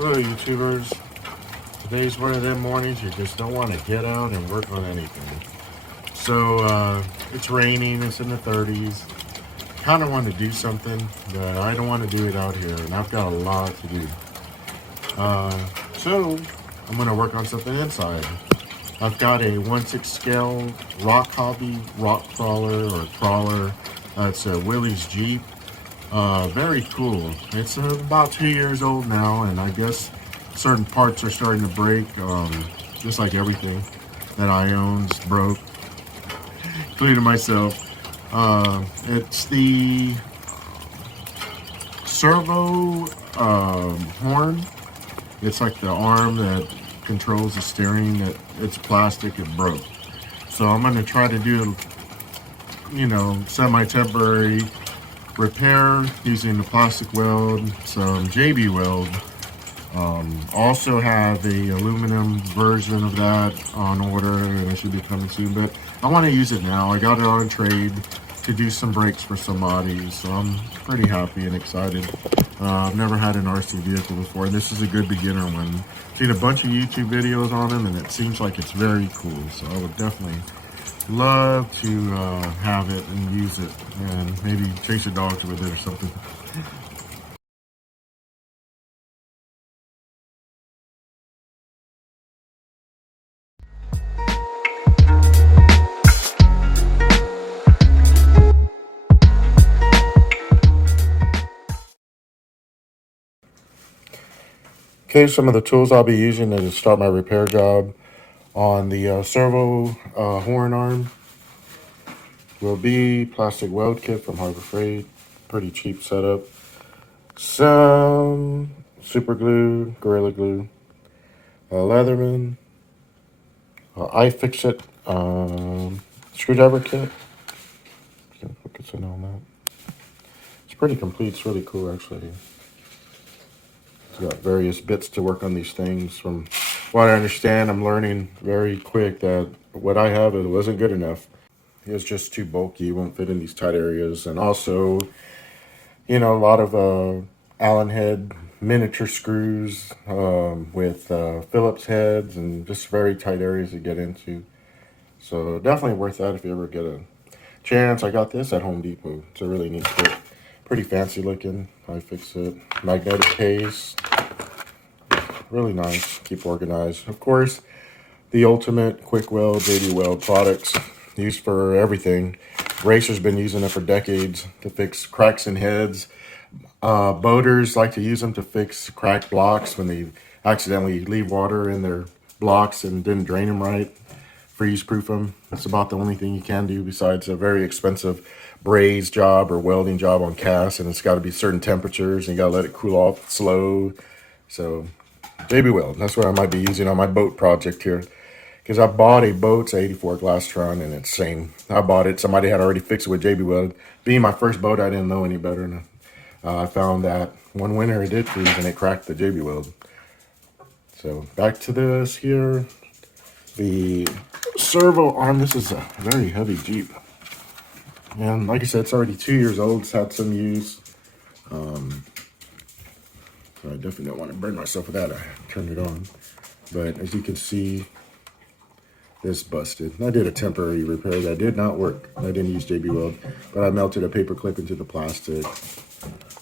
Hello YouTubers. Today's one of them mornings you just don't want to get out and work on anything. So it's raining, it's in the 30s. Kind of want to do something, but I don't want to do it out here, and I've got a lot to do. So I'm going to work on something inside. I've got a 1/6 scale Rochobby rock crawler or crawler. It's a Willys Jeep. Very cool. It's about 2 years old now, and I guess certain parts are starting to break. Just like everything that I own's broke, including myself. It's the servo horn. It's like the arm that controls the steering. That it's plastic. It broke, so I'm going to try to do, semi-temporary repair using the plastic weld, some JB weld. Also have a aluminum version of that on order, and it should be coming soon, but I want to use it now. I got it on trade to do some brakes for somebody, so I'm pretty happy and excited. I've never had an RC vehicle before, and this is a good beginner one. I've seen a bunch of YouTube videos on them, and it seems like it's very cool, so I would definitely love to have it and use it, and maybe chase a dog with it or something. Okay, some of the tools I'll be using to start my repair job on the servo horn arm will be plastic weld kit from Harbor Freight. Pretty cheap setup. Some super glue, Gorilla Glue, a Leatherman, iFixit screwdriver kit. Can't focus in on that. It's pretty complete. It's really cool, actually. It's got various bits to work on these things. From what I understand, I'm learning very quick that what I have, it wasn't good enough. It was just too bulky. It won't fit in these tight areas. And also, a lot of Allen head miniature screws with Phillips heads and just very tight areas to get into. So definitely worth that if you ever get a chance. I got this at Home Depot. It's a really neat kit. Pretty fancy looking. I fix it. Magnetic case. Really nice. Keep organized. Of course, the ultimate quick weld, JB Weld products used for everything. Racers been using it for decades to fix cracks in heads. Boaters like to use them to fix cracked blocks when they accidentally leave water in their blocks and didn't drain them right. Freeze proof them. That's about the only thing you can do besides a very expensive braze job or welding job on cast, and it's got to be certain temperatures and you got to let it cool off slow. So JB Weld, that's what I might be using on my boat project here. Because I bought a boat, it's an 84 Glastron, and it's same. I bought it. Somebody had already fixed it with JB Weld. Being my first boat, I didn't know any better. And, I found that one winter it did freeze and it cracked the JB Weld. So back to this here. The servo arm. This is a very heavy Jeep. And like I said, it's already 2 years old. It's had some use. So I definitely don't want to burn myself with that. I turned it on. But as you can see, this busted. I did a temporary repair that did not work. I didn't use JB Weld, but I melted a paper clip into the plastic,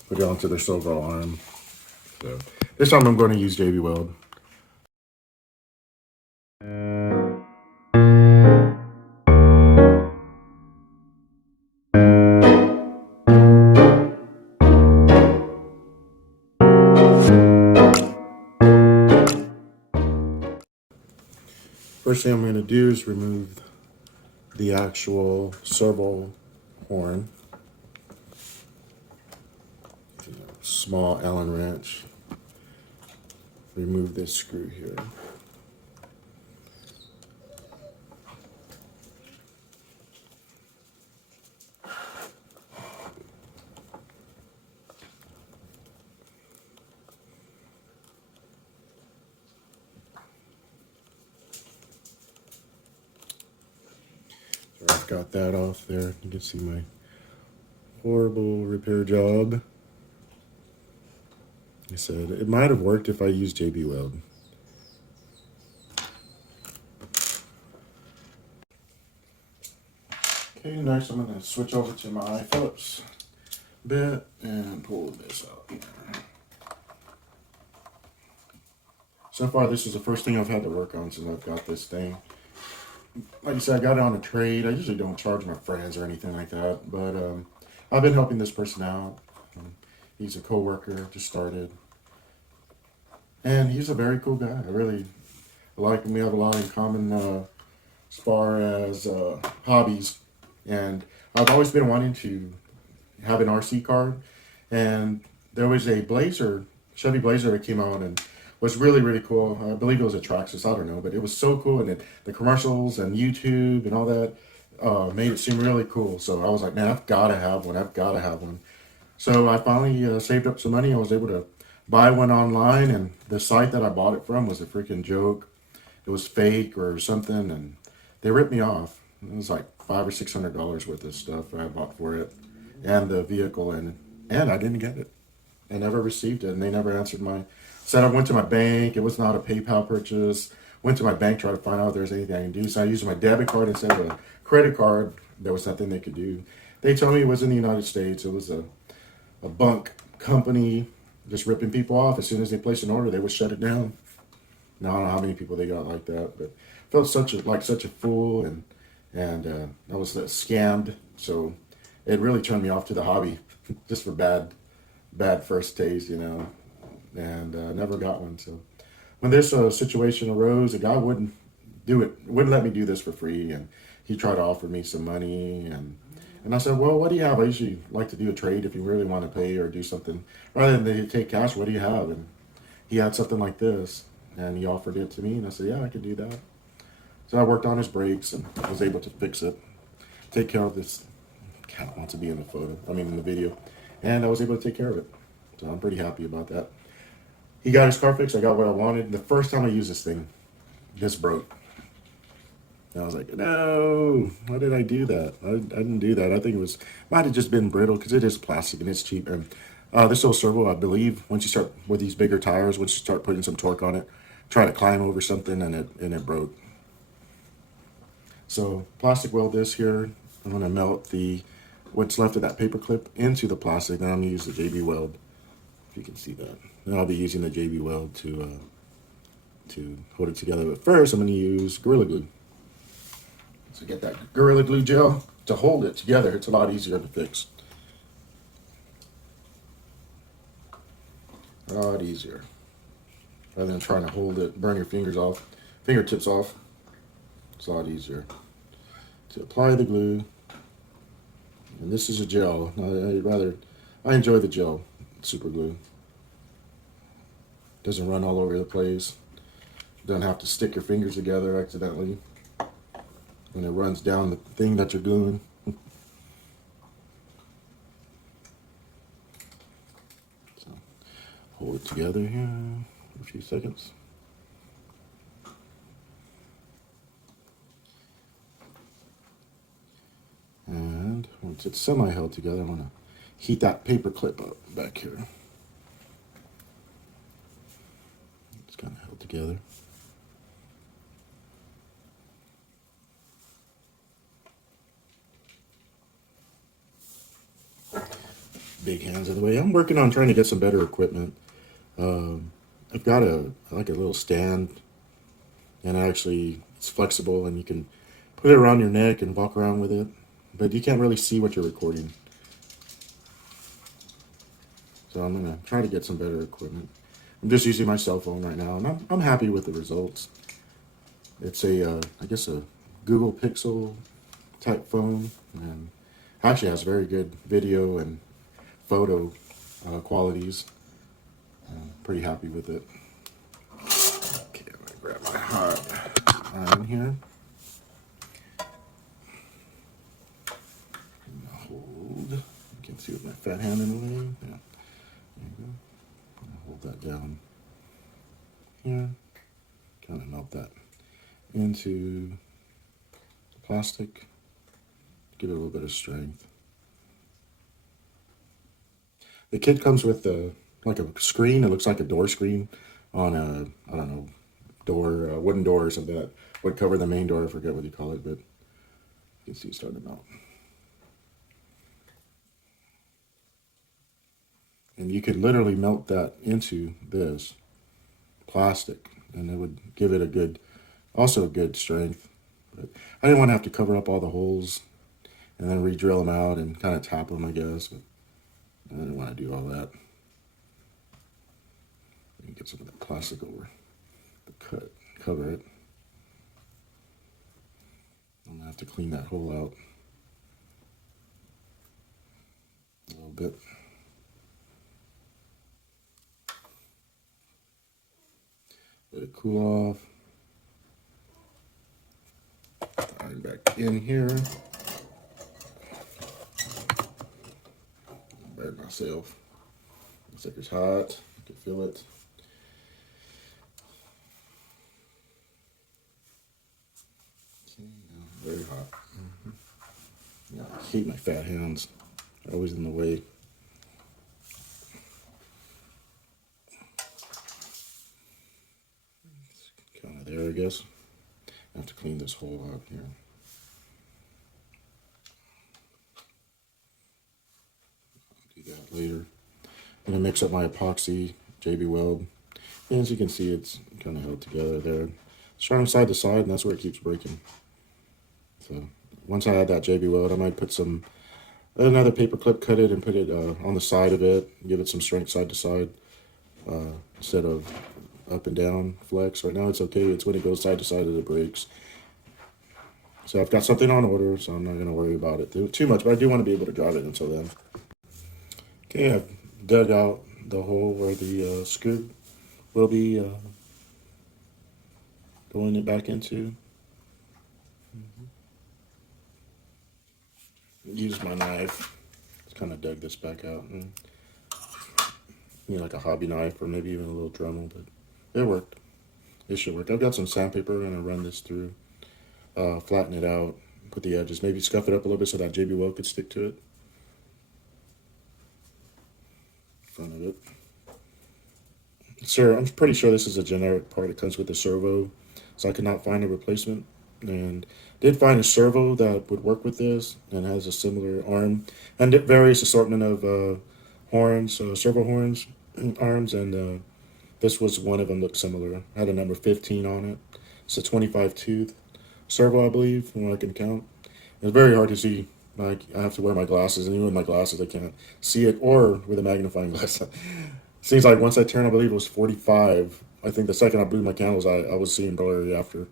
put it onto the servo arm. So this time I'm going to use JB Weld. First thing I'm going to do is remove the actual servo horn. Small Allen wrench. Remove this screw here. So I've got that off there. You can see my horrible repair job. I said it might have worked if I used JB Weld. Okay, next I'm going to switch over to my Phillips bit and pull this out here. So far, this is the first thing I've had to work on since I've got this thing. Like I said, I got it on a trade. I usually don't charge my friends or anything like that, but I've been helping this person out. He's a coworker, just started, and he's a very cool guy. I really like him. We have a lot in common as far as hobbies, and I've always been wanting to have an RC car, and there was a Blazer, Chevy Blazer that came out and was really, really cool. I believe it was a Traxxas, I don't know, but it was so cool, and the commercials and YouTube and all that made it seem really cool. So I was like, man, I've got to have one. I've got to have one. So I finally saved up some money. I was able to buy one online, and the site that I bought it from was a freaking joke. It was fake or something, and they ripped me off. It was like $500 or $600 worth of stuff I bought for it, and the vehicle, and I didn't get it. I never received it, and they never answered my. Said I went to my bank. It was not a PayPal purchase. Went to my bank, tried to find out if there's anything I can do. So I used my debit card instead of a credit card. There was nothing they could do. They told me it was in the United States. It was a bunk company just ripping people off. As soon as they placed an order, they would shut it down. Now I don't know how many people they got like that, but I felt such a fool, and I was scammed. So it really turned me off to the hobby, just for bad first taste, and never got one. So when this situation arose, a guy wouldn't let me do this for free, and he tried to offer me some money, and I said, well, what do you have? I usually like to do a trade if you really want to pay or do something. Rather than they take cash, what do you have? And he had something like this, and he offered it to me, and I said, yeah, I could do that. So I worked on his brakes and was able to fix it, take care of this. Cat wants to be in the video, and I was able to take care of it. So I'm pretty happy about that. He got his car fixed. I got what I wanted. The first time I used this thing, this broke. And I was like, no, why did I do that? I didn't do that. I think might have just been brittle because it is plastic and it's cheap. And this little servo, I believe, once you start with these bigger tires, once you start putting some torque on it, try to climb over something and it broke. So plastic weld this here. I'm going to melt what's left of that paper clip into the plastic. Then I'm going to use the JB Weld, if you can see that. Then I'll be using the JB Weld to hold it together. But first, I'm going to use Gorilla Glue. So get that Gorilla Glue gel to hold it together. It's a lot easier to fix. A lot easier. Rather than trying to hold it, burn your fingertips off. It's a lot easier. To apply the glue, and this is a gel. I enjoy the gel, super glue. Doesn't run all over the place. Don't have to stick your fingers together accidentally when it runs down the thing that you're gluing. So hold it together here for a few seconds. And once it's semi-held together, I'm going to heat that paper clip up back here. It's kind of held together. Big hands of the way. I'm working on trying to get some better equipment. I've got a little stand, and it's flexible, and you can put it around your neck and walk around with it, but you can't really see what you're recording. So I'm gonna try to get some better equipment. I'm just using my cell phone right now, and I'm happy with the results. It's I guess a Google Pixel type phone, and actually has very good video and photo qualities. I'm pretty happy with it. Okay, I'm gonna grab my hot iron here. Hold. You can see with my fat hand in the way. Yeah. There you go. Hold that down here. Kind of melt that into the plastic. Give it a little bit of strength. The kit comes with like a screen. It looks like a door screen on a, I don't know, door, a wooden door or something that would cover the main door. I forget what you call it, but you can see it's starting to melt. And you could literally melt that into this plastic, and it would give it a good, also a good strength. But I didn't want to have to cover up all the holes and then re-drill them out and kind of tap them, I guess. But I didn't want to do all that. You get some of that plastic over the cut, cover it. I'm gonna have to clean that hole out a little bit. Let it cool off. Iron back in here. Burn myself. Looks like it's hot. You can feel it. Okay, very hot. Yeah, I hate my fat hands. They're always in the way. Kind of there, I guess. I have to clean this hole out here. Do that later. I'm gonna mix up my epoxy JB Weld. And as you can see, it's kind of held together there. Strong side to side, and that's where it keeps breaking. So once I add that JB Weld, I might put another paper clip, cut it, and put it on the side of it. Give it some strength side to side instead of up and down flex. Right now it's okay. It's when it goes side to side that it breaks. So I've got something on order, so I'm not going to worry about it too much, but I do want to be able to drive it until then. Okay, I've dug out the hole where the screw will be going it back into. Use my knife. Just kind of dug this back out. And, like a hobby knife or maybe even a little Dremel, but it worked. It should work. I've got some sandpaper. I'm going to run this through. Flatten it out, put the edges, maybe scuff it up a little bit so that JB Weld could stick to it. Front of it. Sir, I'm pretty sure this is a generic part. It comes with a servo, so I could not find a replacement. And did find a servo that would work with this and has a similar arm and various assortment of horns, servo horns, arms, and this was one of them. Looked similar. Had a number 15 on it. It's a 25 tooth servo, I believe, from what I can count. It's very hard to see. Like, I have to wear my glasses, and even with my glasses, I can't see it, or with a magnifying glass. Seems like once I turned, I believe it was 45. I think the second I blew my candles, I was seeing blurry after.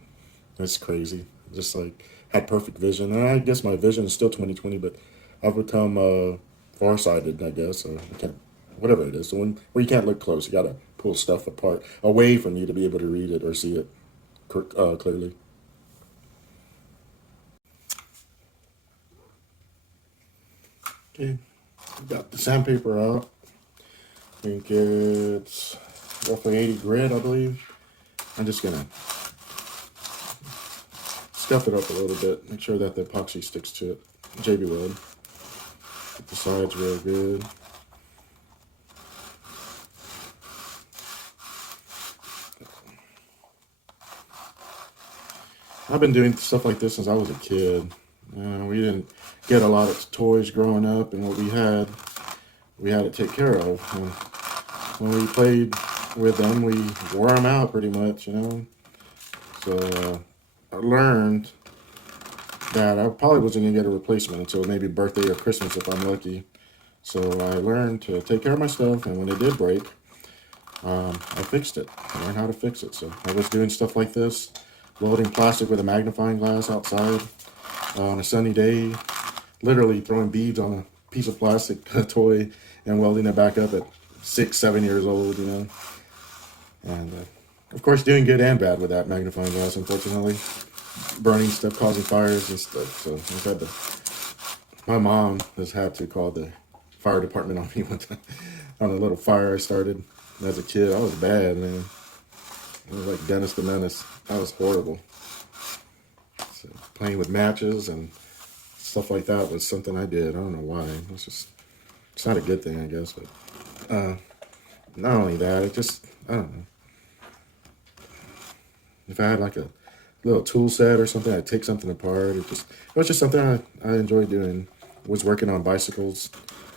It's crazy. Just like had perfect vision, and I guess my vision is still 20/20, but I've become farsighted, I guess. I can't, whatever it is. So where you can't look close, you gotta pull stuff apart away from you to be able to read it or see it clearly. Okay, got the sandpaper out. I think it's roughly 80 grit, I believe. I'm just gonna scuff it up a little bit, make sure that the epoxy sticks to it. JB Weld. Get the sides real good. I've been doing stuff like this since I was a kid. We didn't get a lot of toys growing up, and what we had to take care of. And when we played with them, we wore them out pretty much, So I learned that I probably wasn't gonna get a replacement until maybe birthday or Christmas if I'm lucky. So I learned to take care of my stuff, and when it did break, I fixed it. I learned how to fix it. So I was doing stuff like this, welding plastic with a magnifying glass outside on a sunny day, literally throwing beads on a piece of plastic toy and welding it back up at 6, 7 years old, And of course, doing good and bad with that magnifying glass, unfortunately. Burning stuff, causing fires and stuff. So my mom has had to call the fire department on me one time on a little fire I started as a kid. I was bad, man. It was like Dennis the Menace. That was horrible. So playing with matches and stuff like that was something I did. I don't know why. It's not a good thing, I guess. But not only that, it just, I don't know. If I had like a little tool set or something, I'd take something apart. It was just something I enjoyed doing. Was working on bicycles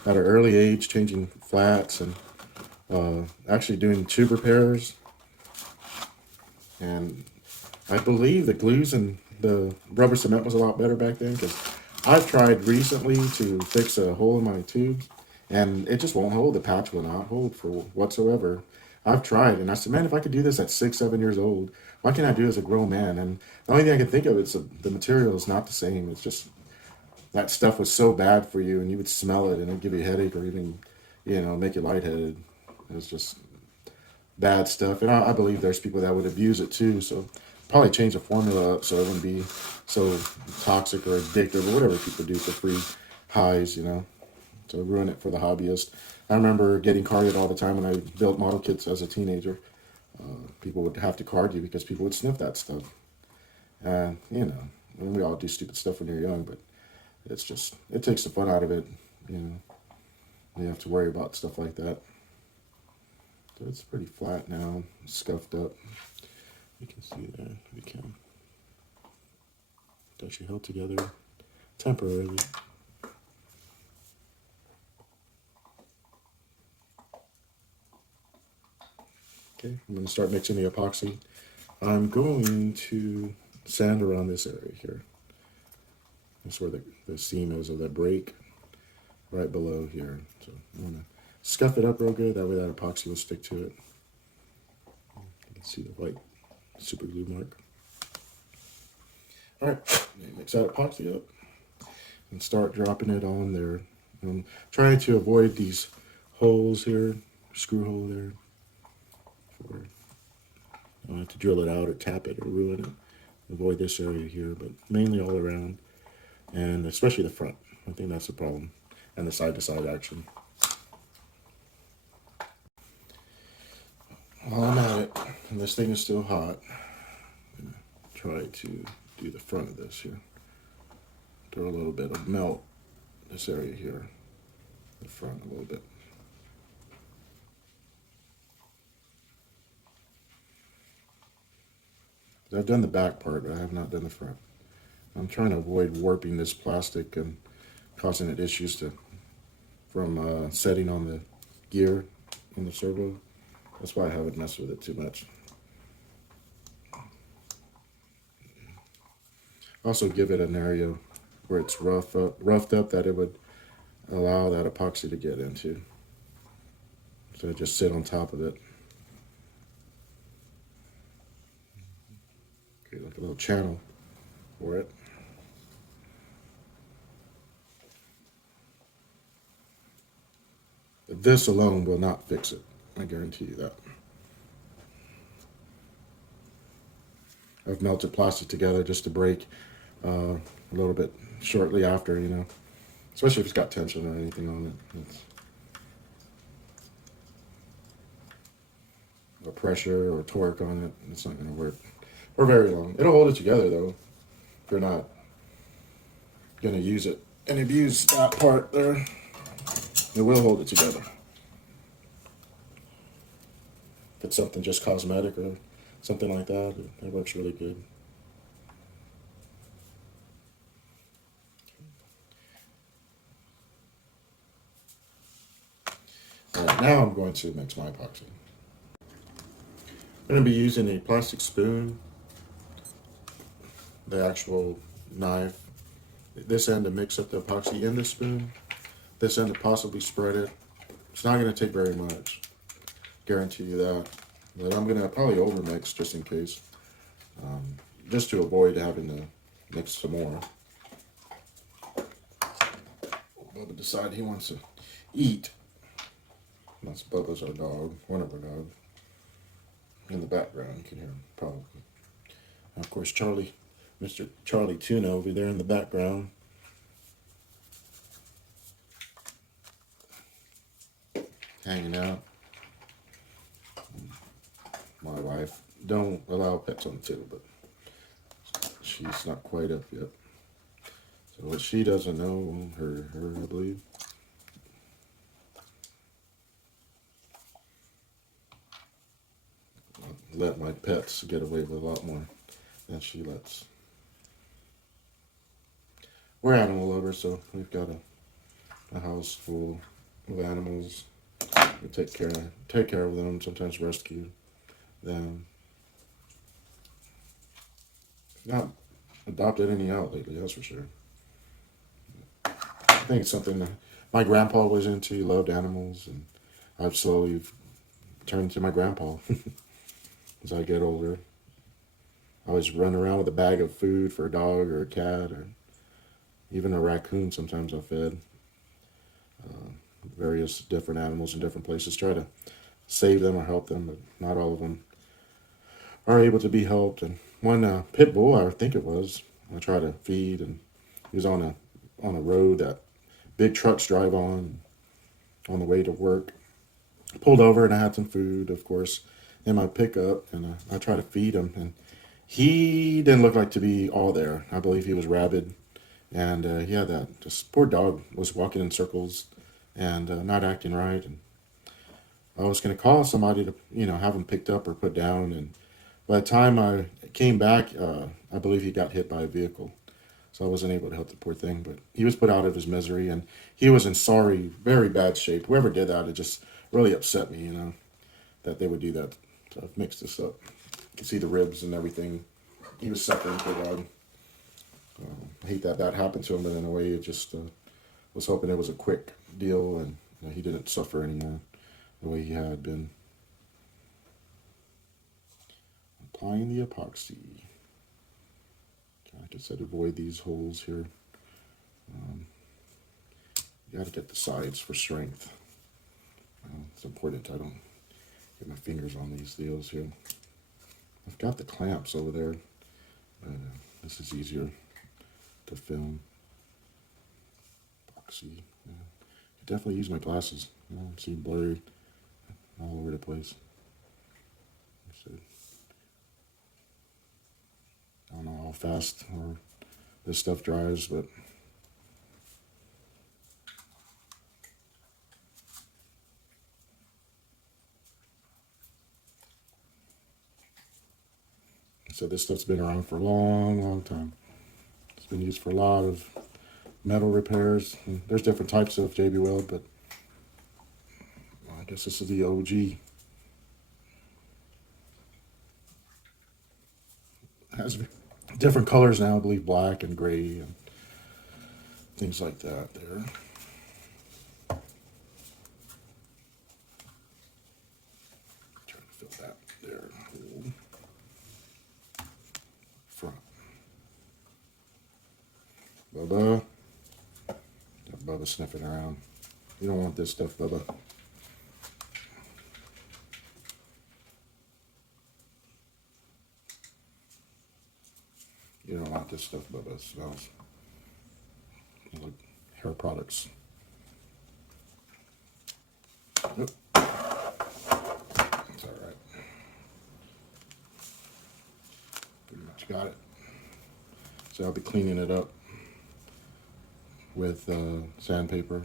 at an early age, changing flats and actually doing tube repairs. And I believe the glues and the rubber cement was a lot better back then, because I've tried recently to fix a hole in my tubes and it just won't hold. The patch will not hold for whatsoever. I've tried and I said, man, if I could do this at 6, 7 years old, why can't I do it as a grown man? And the only thing I can think of is the material is not the same. It's just that stuff was so bad for you and you would smell it and it'd give you a headache or even, make you lightheaded. It was just bad stuff. And I believe there's people that would abuse it too. So probably change the formula up so it wouldn't be so toxic or addictive or whatever people do for free highs. To ruin it for the hobbyist. I remember getting carded all the time when I built model kits as a teenager. People would have to card you because people would sniff that stuff. And, and we all do stupid stuff when you're young, but it takes the fun out of it. You have to worry about stuff like that. So it's pretty flat now, scuffed up. You can see there, we can. It's actually held together temporarily. Okay, I'm going to start mixing the epoxy. I'm going to sand around this area here. That's where the seam is of that break, right below here. So I'm going to scuff it up real good, that way that epoxy will stick to it. You can see the white super glue mark. All right, mix that epoxy up and start dropping it on there. I'm trying to avoid these holes here, screw hole there. I don't have to drill it out or tap it or ruin it. Avoid this area here, but mainly all around, and especially the front. I think that's the problem, and the side-to-side action. While I'm at it, and this thing is still hot, I'm going to try to do the front of this here. Throw a little bit of melt this area here, the front a little bit. I've done the back part, but I have not done the front. I'm trying to avoid warping this plastic and causing it issues from setting on the gear in the servo. That's why I haven't messed with it too much. Also give it an area where it's roughed up that it would allow that epoxy to get into. So just sit on top of it. Create like a little channel for it. This alone will not fix it. I guarantee you that. I've melted plastic together just to break a little bit shortly after, especially if it's got tension or anything on it. Or pressure or torque on it, it's not going to work for very long. It'll hold it together though, if you're not going to use it and abuse that part there. It will hold it together. If it's something just cosmetic or something like that, it works really good. All right, now I'm going to mix my epoxy. I'm going to be using a plastic spoon, the actual knife, this end to mix up the epoxy in the spoon, this end to possibly spread it. It's not going to take very much, guarantee you that. But I'm going to probably overmix just in case, just to avoid having to mix some more. Bubba decided he wants to eat. That's Bubba's our dog, one of our dogs. In the background, you can hear him probably. And of course, Charlie, Mr. Charlie Tuna over there in the background. Hanging out. My wife don't allow pets on the table, but she's not quite up yet. So what she doesn't know, her I believe. let my pets get away with a lot more than she lets. We're animal lovers, so we've got a house full of animals. We take care of them, sometimes rescue them. Not adopted any out lately, that's for sure. I think it's something that my grandpa was into. He loved animals, and I've slowly turned into my grandpa as I get older. I always run around with a bag of food for a dog or a cat or even a raccoon. Sometimes I fed various different animals in different places. Try to save them or help them, but not all of them are able to be helped. And one pit bull, I think it was, I tried to feed, and he was on a road that big trucks drive on the way to work. I pulled over and I had some food, of course, in my pickup, and I tried to feed him, and he didn't look like to be all there. I believe he was rabid, and he had that just poor dog was walking in circles and not acting right. And I was going to call somebody to have him picked up or put down, and by the time I came back, I believe he got hit by a vehicle. So I wasn't able to help the poor thing, but he was put out of his misery, and he was in very bad shape. Whoever did that, it just really upset me, that they would do that. So I've mixed this up. You can see the ribs and everything. He was suffering, poor dog. I hate that happened to him, but in a way, it just was hoping it was a quick deal, and he didn't suffer anymore the way he had been. Applying the epoxy. Like I said, avoid these holes here. You got to get the sides for strength. It's important I don't get my fingers on these deals here. I've got the clamps over there, but this is easier to film. Epoxy. Yeah. I definitely use my glasses. See blurry all over the place. I don't know how fast this stuff dries, but so this stuff's been around for a long, long time. It's been used for a lot of metal repairs. And there's different types of JB Weld, but I guess this is the OG. It has different colors now, I believe black and gray and things like that there. Trying to fill that there. Front. Bubba. Got Bubba sniffing around. You don't want this stuff, Bubba. You don't want this stuff, Bubba. It smells like hair products. Nope. It's all right. Pretty much got it. So I'll be cleaning it up with sandpaper.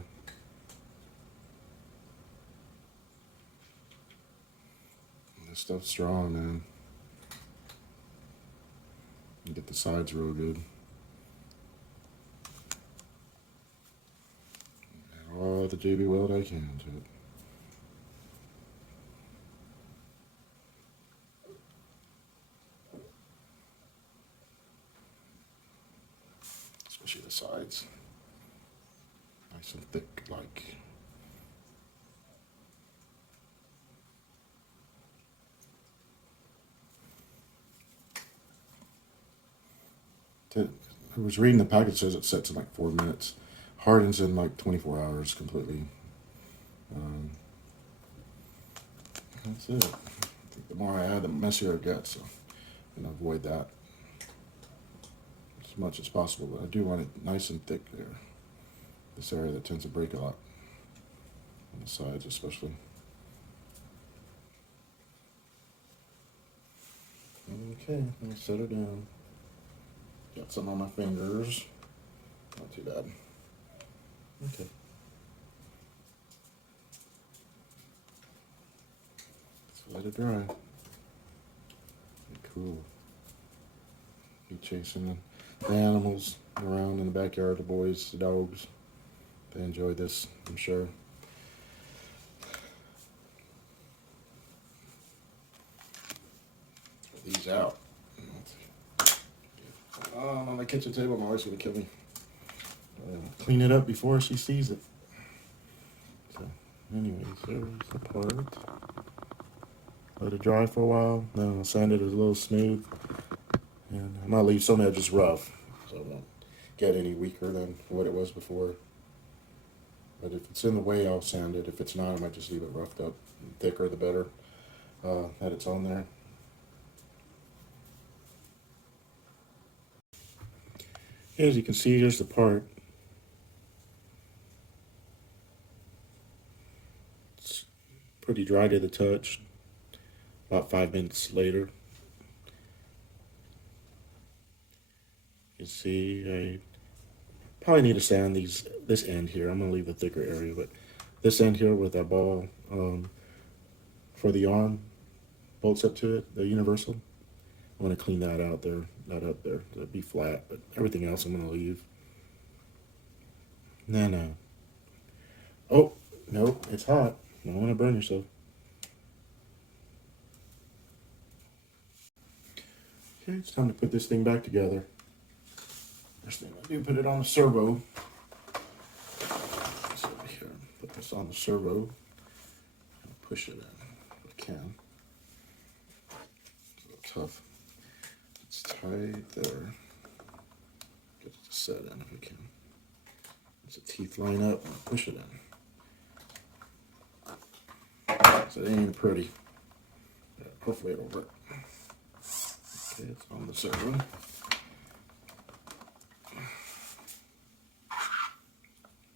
This stuff's strong, man. You get the sides real good. And all the JB Weld I can to it. Especially the sides. Nice and thick, like. I was reading the package, says it sets in like 4 minutes. Hardens in like 24 hours completely. That's it. I think the more I add, the messier it gets. So I'm going to avoid that as much as possible. But I do want it nice and thick there. This area that tends to break a lot. On the sides especially. Okay, let me set it down. Got some on my fingers. Not too bad. Okay. Let's let it dry. cool. Be chasing the animals around in the backyard, the boys, the dogs. They enjoy this, I'm sure. Throw these out. On the kitchen table, my wife's gonna kill me. Clean it up before she sees it. So, anyways, there's the part. Let it dry for a while. Then I'll sand it a little smooth. And I might leave some edges rough, so it won't get any weaker than what it was before. But if it's in the way, I'll sand it. If it's not, I might just leave it roughed up. The thicker, the better that it's on there. As you can see, here's the part. It's pretty dry to the touch. About 5 minutes later. You can see I probably need to sand this end here. I'm going to leave the thicker area, but this end here with that ball for the arm bolts up to it, the universal. I want to clean that out there, not up there. It'll be flat, but everything else I'm going to leave. No. Oh, no, it's hot. You don't want to burn yourself. Okay, it's time to put this thing back together. First thing I do, put it on the servo. This over here. Put this on the servo. And push it in if I can. It's a little tough. It's tight there. Get it to set in if we can. As the teeth line up, and push it in. So it ain't pretty. Yeah, hopefully it'll work. Okay, it's on the servo.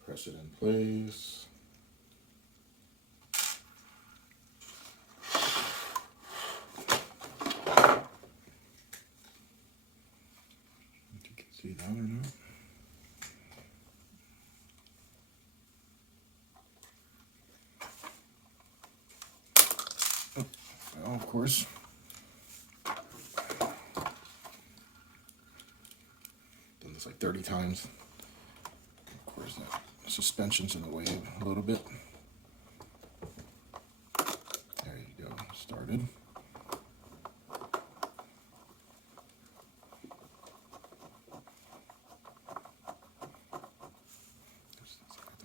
Press it in place. If you can see that or not. Oh, well, of course. Done this like 30 times. Of course, that suspension's in the way a little bit. There you go, started.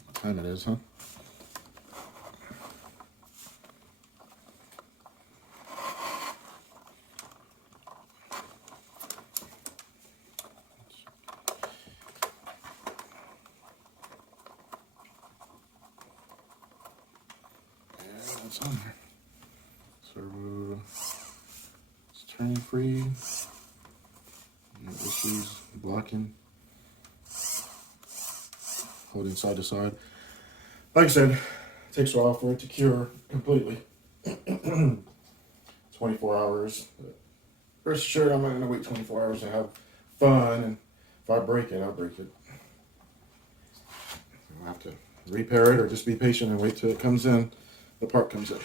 What time it is, huh? What's on there? Servo. It's turning free. No issues. Blocking. Holding side to side. Like I said, it takes a while for it to cure completely. 24 hours. But rest assured, I'm not going to wait 24 hours to have fun. And if I break it, I'll break it. I'll have to repair it or just be patient and wait till it comes in. The part comes in.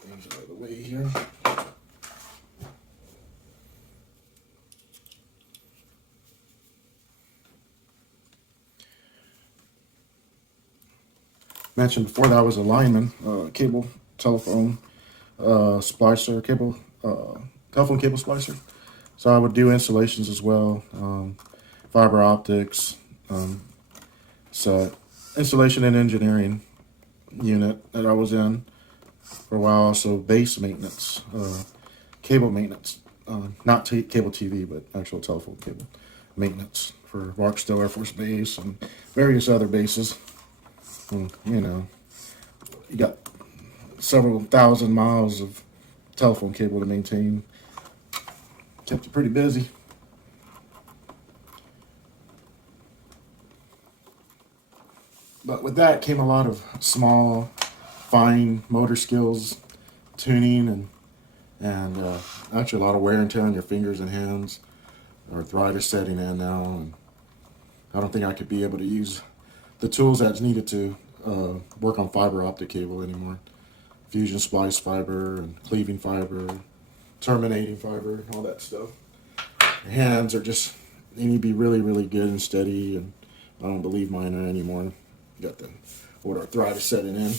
Things out of the way here. Mentioned before that I was a lineman, cable, telephone, splicer, cable, telephone cable splicer. So I would do installations as well, fiber optics, so installation and engineering unit that I was in for a while. Also base maintenance, cable maintenance, not cable TV, but actual telephone cable maintenance for Barksdale Air Force Base and various other bases. And, you know, you got several thousand miles of telephone cable to maintain. Kept you pretty busy. But with that came a lot of small, fine motor skills, tuning, and actually a lot of wear and tear on your fingers and hands. Arthritis setting in now, and I don't think I could be able to use the tools that's needed to work on fiber optic cable anymore. Fusion splice fiber and cleaving fiber, terminating fiber, all that stuff. Your hands are just, they need to be really, really good and steady, and I don't believe mine are anymore. Got the old arthritis setting in.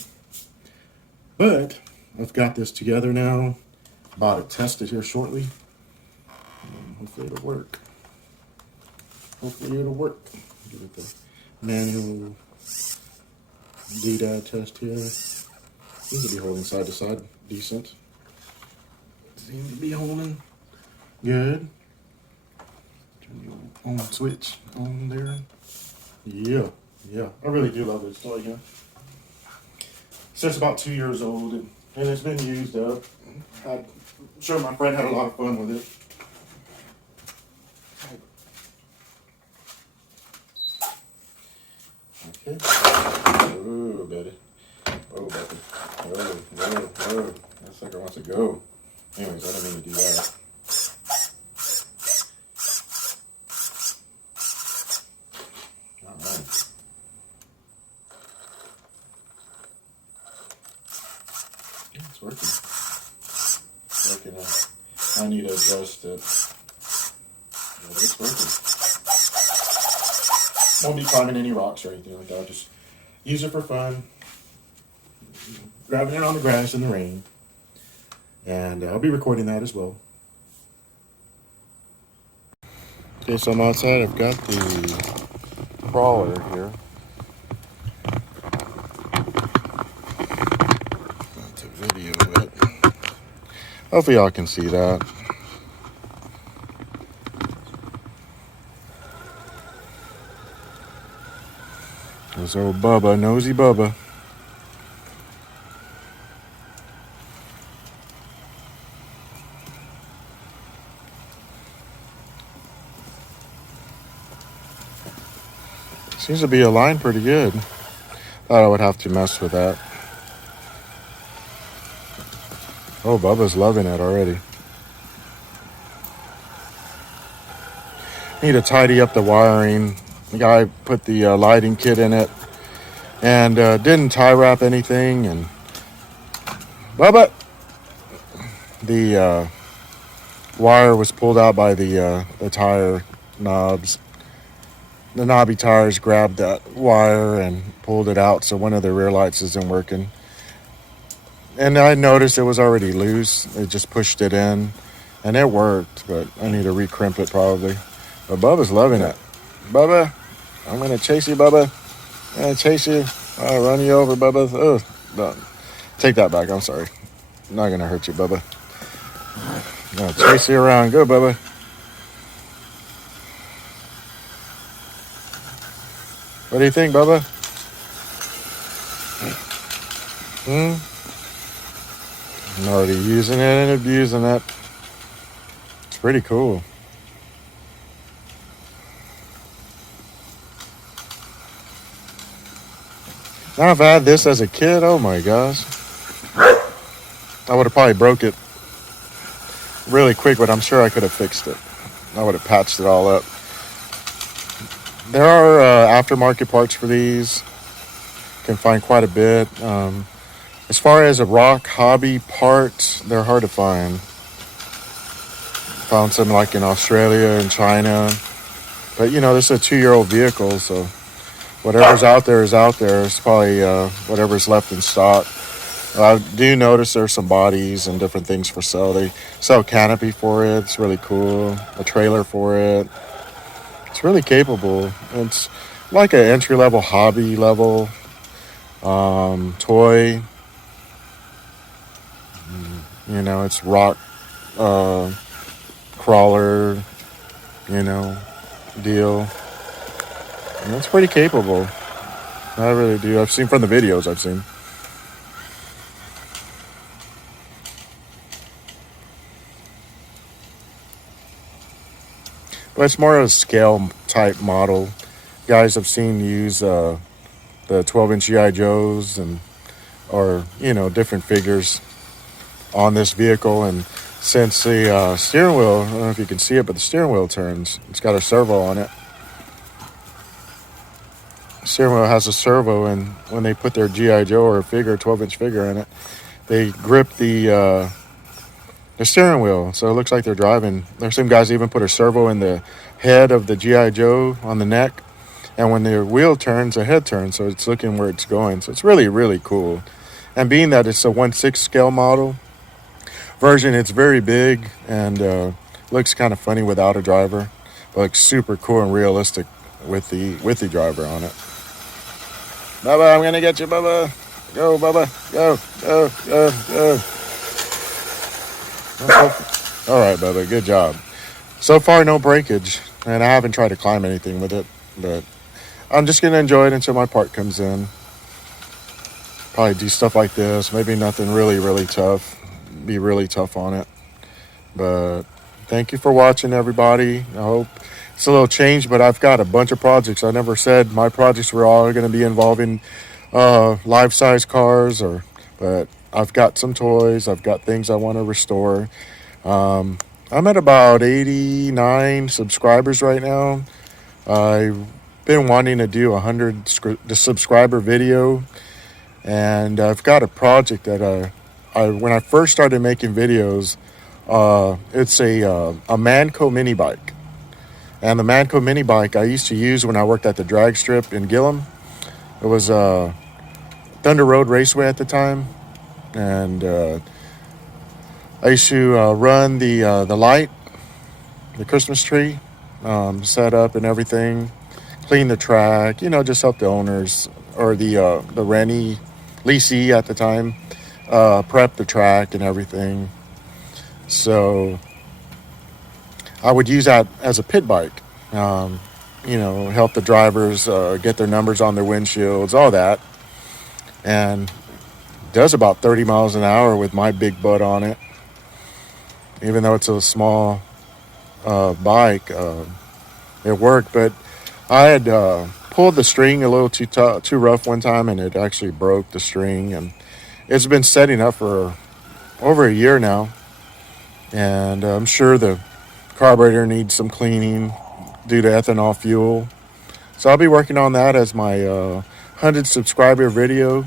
But I've got this together now. About to test it here shortly. Hopefully it'll work. Hopefully it'll work. Give it the manual doodad test here. Seems to be holding side to side decent. Seems to be holding good. Turn the on switch on there. Yeah. I really do love this toy here. Since about 2 years old, and it's been used up. I'm sure my friend had a lot of fun with it. Okay. Oh, buddy. Oh, buddy. Oh. That sucker wants to go. Anyways, I didn't mean to do that. All right. Yeah, it's working. I need to adjust it. But it's working. Won't be climbing any rocks or anything like that. I'll just use it for fun. Grabbing it on the grass in the rain. And I'll be recording that as well. Okay, so I'm outside. I've got the crawler here. Got to video it. Hopefully y'all can see that. There's old Bubba, nosy Bubba. Seems to be aligned pretty good. Thought I would have to mess with that. Oh, Bubba's loving it already. Need to tidy up the wiring. The guy put the lighting kit in it and didn't tie wrap anything. And Bubba, the wire was pulled out by the tire knobs. The knobby tires grabbed that wire and pulled it out, so one of the rear lights isn't working. And I noticed it was already loose. It just pushed it in, and it worked, but I need to recrimp it probably. But Bubba's loving it. Bubba, I'm going to chase you, Bubba. I'm going to chase you. I'll run you over, Bubba. Oh, no. Take that back. I'm sorry. I'm not going to hurt you, Bubba. I'm going to chase you around. Go, Bubba. What do you think, Bubba? I'm already using it and abusing it. It's pretty cool. Now, if I had this as a kid, oh my gosh. I would have probably broke it really quick, but I'm sure I could have fixed it. I would have patched it all up. There are aftermarket parts for these. You can find quite a bit. As far as a Rochobby parts, they're hard to find. Found some like in Australia and China. But you know, this is a 2-year-old vehicle, so whatever's out there is out there. It's probably whatever's left in stock. I do notice there's some bodies and different things for sale. They sell a canopy for it. It's really cool. A trailer for it. It's really capable. It's like an entry-level, hobby-level toy. You know, it's rock crawler, you know, deal. And it's pretty capable. I really do. I've seen from the videos I've seen. But it's more of a scale type model. Guys I've seen use the 12-inch G.I. Joes or you know, different figures on this vehicle. And since the steering wheel, I don't know if you can see it, but the steering wheel turns. It's got a servo on it. steering wheel has a servo, and when they put their GI Joe or figure, 12-inch figure in it, they grip the steering wheel, so it looks like they're driving. There's some guys even put a servo in the head of the GI Joe on the neck, and when the wheel turns, the head turns, so it's looking where it's going. So it's really, really cool. And being that it's a 1/6 scale model version, it's very big and looks kind of funny without a driver, but looks super cool and realistic with the driver on it. Bubba, I'm gonna get you, Bubba. Go, Bubba. Go, go, go, go. All right, Bubba. Good job. So far, no breakage, and I haven't tried to climb anything with it, but I'm just gonna enjoy it until my part comes in. Probably do stuff like this. Maybe nothing really, really tough. Be really tough on it. But thank you for watching, everybody. I hope it's a little change, but I've got a bunch of projects. I never said my projects were all going to be involving life-size cars, but I've got some toys. I've got things I want to restore. I'm at about 89 subscribers right now. I've been wanting to do 100 subscriber video, and I've got a project that when I first started making videos, it's a Manco mini bike. And the Manco mini bike I used to use when I worked at the drag strip in Gillum. It was Thunder Road Raceway at the time. And I used to run the light, the Christmas tree, set up and everything, clean the track, just help the owners or the leasee at the time, prep the track and everything. So I would use that as a pit bike, help the drivers get their numbers on their windshields, all that. And does about 30 miles an hour with my big butt on it. Even though it's a small bike, it worked. But I had pulled the string a little too rough one time, and it actually broke the string. And it's been setting up for over a year now. And I'm sure the carburetor needs some cleaning due to ethanol fuel. So I'll be working on that as my 100 subscriber video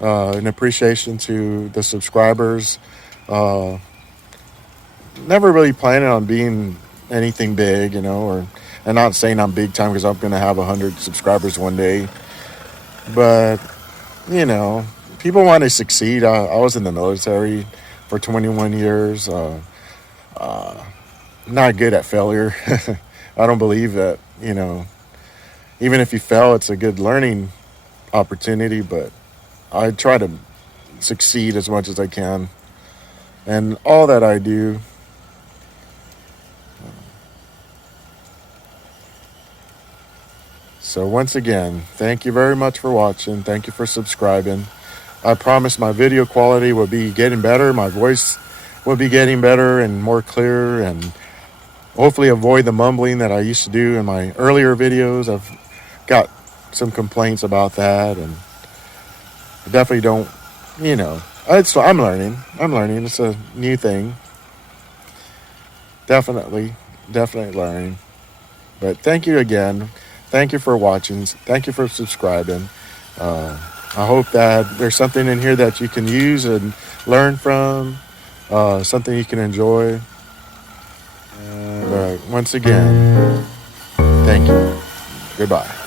in appreciation to the subscribers. Never really planning on being anything big, and not saying I'm big time because I'm going to have 100 subscribers one day. But, people want to succeed. I was in the military for 21 years. Not good at failure. I don't believe that, even if you fail, it's a good learning opportunity, but I try to succeed as much as I can. And all that I do, so once again, thank you very much for watching. Thank you for subscribing. I promise my video quality will be getting better. My voice will be getting better and more clear, and hopefully avoid the mumbling that I used to do in my earlier videos. I've got some complaints about that, and I definitely don't, I'm learning. It's a new thing. Definitely learning. But thank you again. Thank you for watching. Thank you for subscribing. I hope that there's something in here that you can use and learn from, something you can enjoy. But once again, thank you. Goodbye.